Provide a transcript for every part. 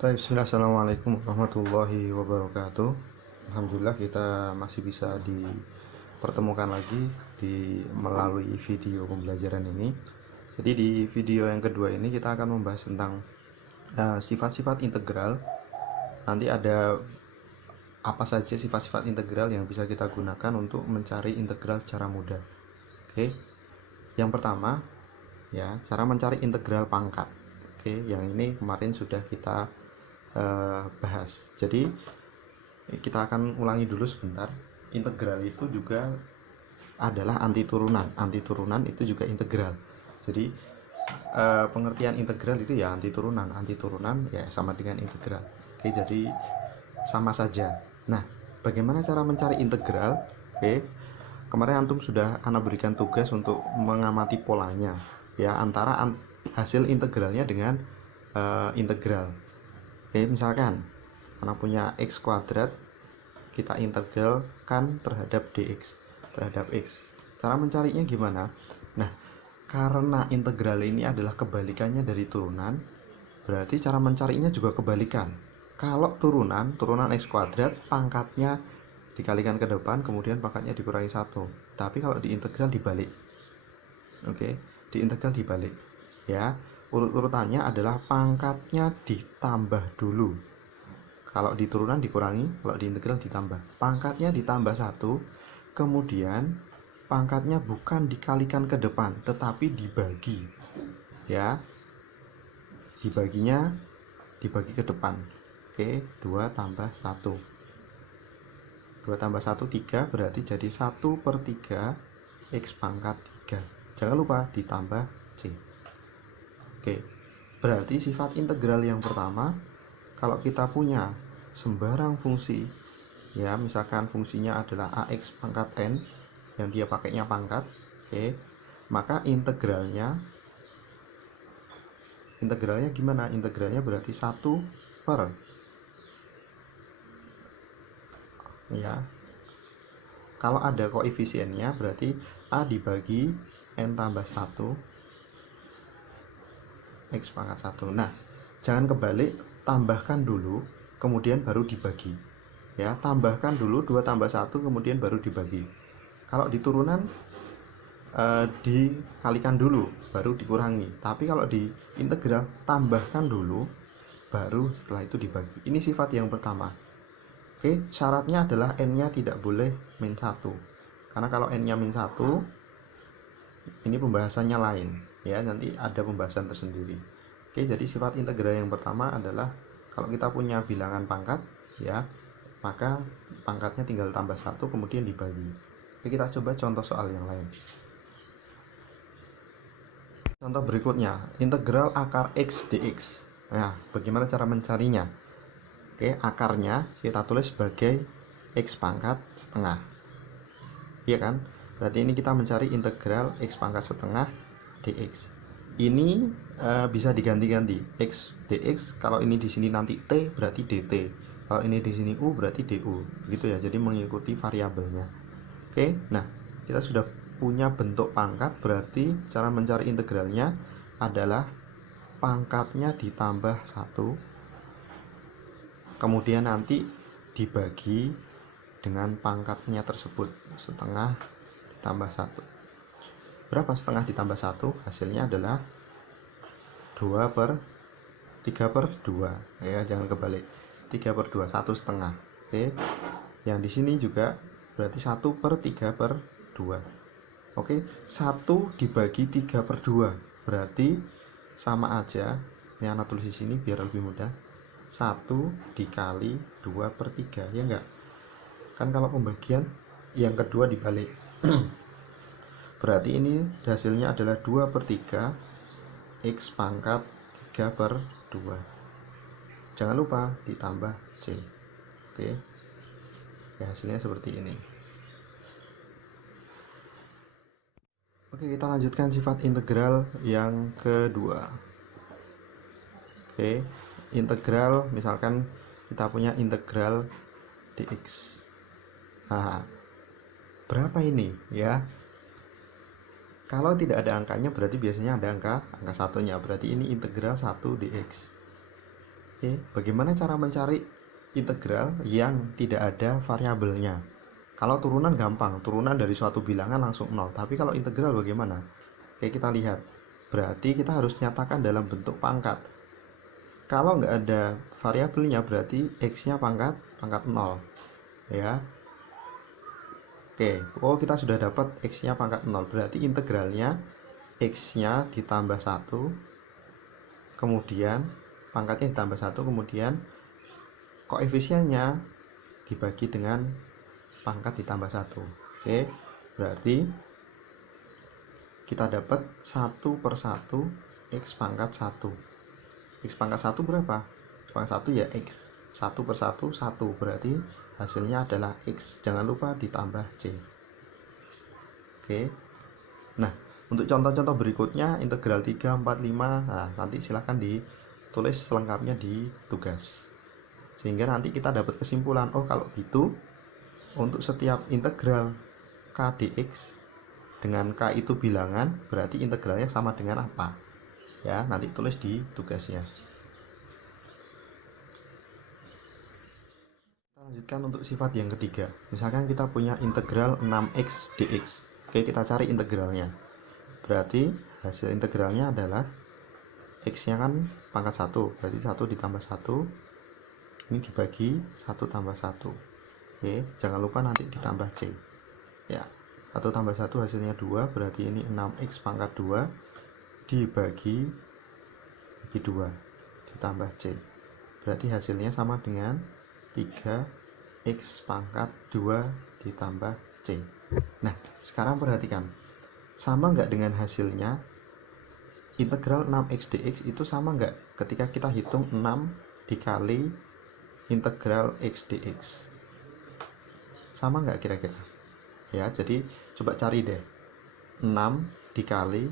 Bismillah, assalamualaikum warahmatullahi wabarakatuh. Alhamdulillah kita masih bisa dipertemukan lagi melalui video pembelajaran ini. Jadi di video yang kedua ini kita akan membahas tentang sifat-sifat integral. Nanti ada apa saja sifat-sifat integral yang bisa kita gunakan untuk mencari integral secara mudah. Oke. Yang pertama ya, cara mencari integral pangkat. Oke, yang ini kemarin sudah kita bahas. Jadi kita akan ulangi dulu sebentar. Integral itu juga adalah anti turunan. Anti turunan itu juga integral. Jadi pengertian integral itu ya anti turunan. Anti turunan ya sama dengan integral. Oke, jadi sama saja. Nah, bagaimana cara mencari integral? Oke, kemarin antum sudah ana berikan tugas untuk mengamati polanya ya, antara hasil integralnya dengan integral. Oke, misalkan karena punya x kuadrat, kita integralkan terhadap dx, terhadap x. Cara mencarinya gimana? Nah, karena integral ini adalah kebalikannya dari turunan, berarti cara mencarinya juga kebalikan. Kalau turunan x kuadrat, pangkatnya dikalikan ke depan, kemudian pangkatnya dikurangi 1. Tapi kalau di integral dibalik. Oke, di integral dibalik. Ya, urut-urutannya adalah pangkatnya ditambah dulu. Kalau di turunan dikurangi, kalau di integral ditambah. Pangkatnya ditambah 1, kemudian pangkatnya bukan dikalikan ke depan, tetapi dibagi. Ya, dibagi ke depan. Oke, 2 tambah 1. 2 tambah 1, 3, berarti jadi 1/3 x pangkat 3. Jangan lupa ditambah c. Oke, berarti sifat integral yang pertama, kalau kita punya sembarang fungsi, ya misalkan fungsinya adalah ax pangkat n, yang dia pakainya pangkat, oke, maka integralnya gimana? Integralnya berarti 1 per, ya, kalau ada koefisiennya berarti a dibagi n tambah 1 x pangkat 1. Nah, jangan kebalik, tambahkan dulu kemudian baru dibagi. Ya, tambahkan dulu 2 tambah 1 kemudian baru dibagi. Kalau di turunan dikalikan dulu baru dikurangi. Tapi kalau di integral tambahkan dulu baru setelah itu dibagi. Ini sifat yang pertama. Oke, syaratnya adalah n-nya tidak boleh min 1. Karena kalau n-nya min 1, ini pembahasannya lain. Ya, nanti ada pembahasan tersendiri. Oke, jadi sifat integral yang pertama adalah kalau kita punya bilangan pangkat, ya, maka pangkatnya tinggal tambah 1 kemudian dibagi. Oke, kita coba contoh soal yang lain. Contoh berikutnya, integral akar x dx. Nah, bagaimana cara mencarinya? Oke, akarnya kita tulis sebagai x pangkat setengah. Iya kan? Berarti ini kita mencari integral x pangkat setengah dx. Ini bisa diganti-ganti. X dx, kalau ini di sini nanti t berarti dt. Kalau ini di sini u berarti du. Gitu ya. Jadi mengikuti variabelnya. Oke. Nah, kita sudah punya bentuk pangkat, berarti cara mencari integralnya adalah pangkatnya ditambah 1. Kemudian nanti dibagi dengan pangkatnya tersebut, setengah ditambah 1. Berapa setengah ditambah 1? Hasilnya adalah 3/2. Ya, jangan kebalik. 3/2, 1 setengah. Oke. Yang di sini juga berarti 1/3/2. Oke, 1 dibagi 3/2 berarti sama aja. Ini anak tulis di sini biar lebih mudah. 1 dikali 2/3, ya enggak? Kan kalau pembagian yang kedua dibalik. Berarti ini hasilnya adalah 2/3 x pangkat 3/2. Jangan lupa ditambah c. Oke. Ya, hasilnya seperti ini. Oke, kita lanjutkan sifat integral yang kedua. Oke, integral misalkan kita punya integral dx. Nah, berapa ini ya? Kalau tidak ada angkanya berarti biasanya ada angka satunya. Berarti ini integral 1 dx. Oke, bagaimana cara mencari integral yang tidak ada variabelnya? Kalau turunan gampang, turunan dari suatu bilangan langsung 0. Tapi kalau integral bagaimana? Oke, kita lihat. Berarti kita harus nyatakan dalam bentuk pangkat. Kalau nggak ada variabelnya berarti x-nya pangkat 0. Ya. Oke, kita sudah dapat x-nya pangkat 0. Berarti integralnya x-nya ditambah 1, kemudian pangkatnya ditambah 1, kemudian koefisiennya dibagi dengan pangkat ditambah 1. Oke, berarti kita dapat 1/1 x pangkat 1. X pangkat 1 berapa? X pangkat 1 ya x. 1/1 1, berarti hasilnya adalah x. Jangan lupa ditambah c. Oke. Nah, untuk contoh-contoh berikutnya integral 3, 4, 5. Nah, nanti silahkan ditulis selengkapnya di tugas. Sehingga nanti kita dapat kesimpulan, oh kalau gitu untuk setiap integral k dx dengan k itu bilangan, berarti integralnya sama dengan apa? Ya, nanti tulis di tugasnya. Kita lanjutkan untuk sifat yang ketiga. Misalkan kita punya integral 6x dx. Oke, kita cari integralnya. Berarti hasil integralnya adalah x-nya kan pangkat 1, berarti 1 ditambah 1 ini dibagi 1 tambah 1. Oke, jangan lupa nanti ditambah c. Ya, 1 tambah 1 hasilnya 2, berarti ini 6x pangkat 2 dibagi 2 ditambah c. Berarti hasilnya sama dengan 3x pangkat 2 ditambah c. Nah, sekarang perhatikan. Sama nggak dengan hasilnya? Integral 6x dx itu sama nggak ketika kita hitung 6 dikali integral x dx? Sama nggak kira-kira? Ya, jadi coba cari deh. 6 dikali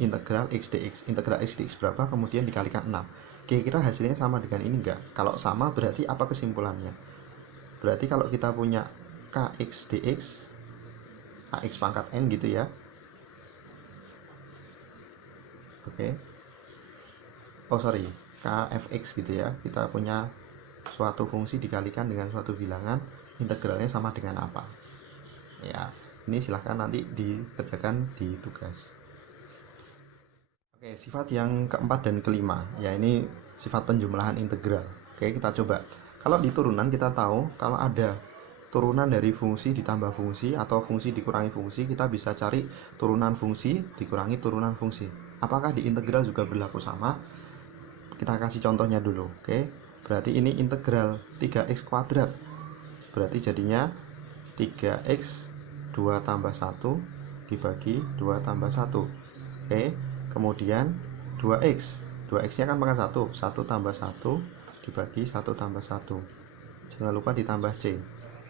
integral x dx. Integral x dx berapa? Kemudian dikalikan 6. Kira-kira hasilnya sama dengan ini nggak? Kalau sama berarti apa kesimpulannya? Berarti kalau kita punya kx dx, kx pangkat n gitu ya. Oke. Kfx gitu ya. Kita punya suatu fungsi dikalikan dengan suatu bilangan, integralnya sama dengan apa? Ya, ini silahkan nanti dikerjakan di tugas. Oke, sifat yang keempat dan kelima, ya ini sifat penjumlahan integral. Oke, kita coba. Kalau di turunan kita tahu kalau ada turunan dari fungsi ditambah fungsi atau fungsi dikurangi fungsi, kita bisa cari turunan fungsi dikurangi turunan fungsi. Apakah di integral juga berlaku sama? Kita kasih contohnya dulu. Oke, berarti ini integral 3x kuadrat. Berarti jadinya 3x 2 tambah 1 dibagi 2 tambah 1. Oke, kemudian 2x. 2x nya kan pangkat 1. 1 tambah 1 dibagi 1 tambah 1. Jangan lupa ditambah c.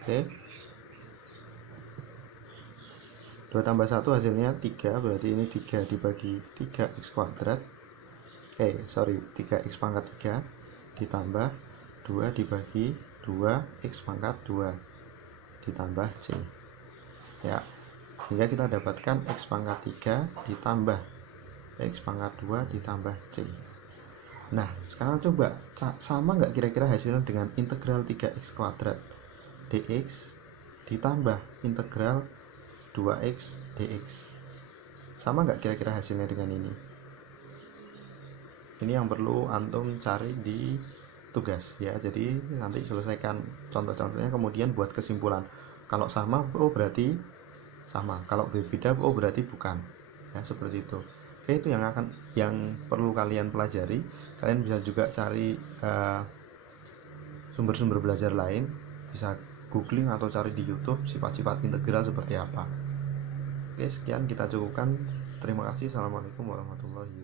Oke, 2 tambah 1 hasilnya 3. Berarti ini 3 dibagi 3x kuadrat. 3x pangkat 3 ditambah 2 dibagi 2x pangkat 2 ditambah c. Ya, sehingga kita dapatkan x pangkat 3 ditambah x pangkat 2 ditambah c. Nah, sekarang coba sama nggak kira-kira hasilnya dengan integral 3x kuadrat dx ditambah integral 2x dx. Sama nggak kira-kira hasilnya dengan ini? Ini yang perlu antum cari di tugas ya. Jadi nanti selesaikan contoh-contohnya, kemudian buat kesimpulan. Kalau sama, oh berarti sama. Kalau berbeda, oh berarti bukan. Ya, seperti itu. Oke, itu yang perlu kalian pelajari. Kalian bisa juga cari sumber-sumber belajar lain, bisa googling atau cari di YouTube sifat-sifat integral seperti apa. Oke, sekian kita cukupkan. Terima kasih. Assalamualaikum warahmatullahi wabarakatuh.